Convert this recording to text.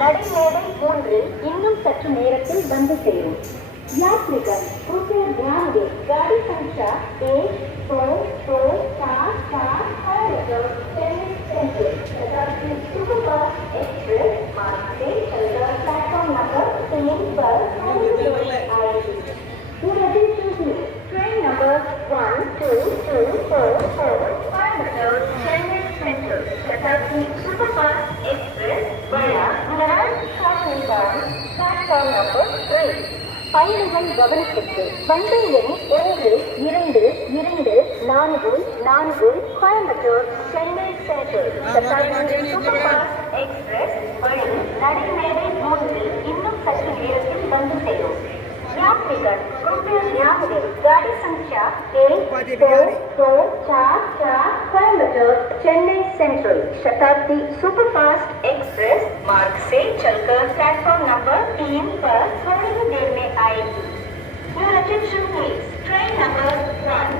நடைமேடை 3 இன்னும் சற்று நேரத்தில் வந்து சேரும். यात्रीगण कृपया ध्यान दें, गाड़ी संख्या 1, 2, 2, 4, 4 है चेन्नई सेंट्रल शताब्दी सुपरफास्ट एक्सप्रेस मार्ग से चलकर प्लेटफॉर्म नंबर 3 पर आएगी. ट्रेन नंबर 1, 2, 2, 4, 4 चेन्नई सेंट्रल शताब्दी superfast express via Naran Shahnigar platform number 3. பயணிகள் கவனத்திற்கு வண்டி எண் 1, 2, 2, 4, 4 Coimbatore Chennai central Shatabdi superfast express வழி நடைமேடை 3 இன்னும் சற்று நேரத்தில் வந்து சேரும். यात्रीगण कृपया ध्यान दें, गाड़ी संख्या 1, 2, 2, 4, 4 कोयम्बटूर चेन्नई सेंट्रल शताब्दी सुपरफास्ट एक्सप्रेस मार्ग से चलकर प्लेटफॉर्म नंबर 3 पर थोड़ी ही देर में आएगी. Your attention please. Train number 1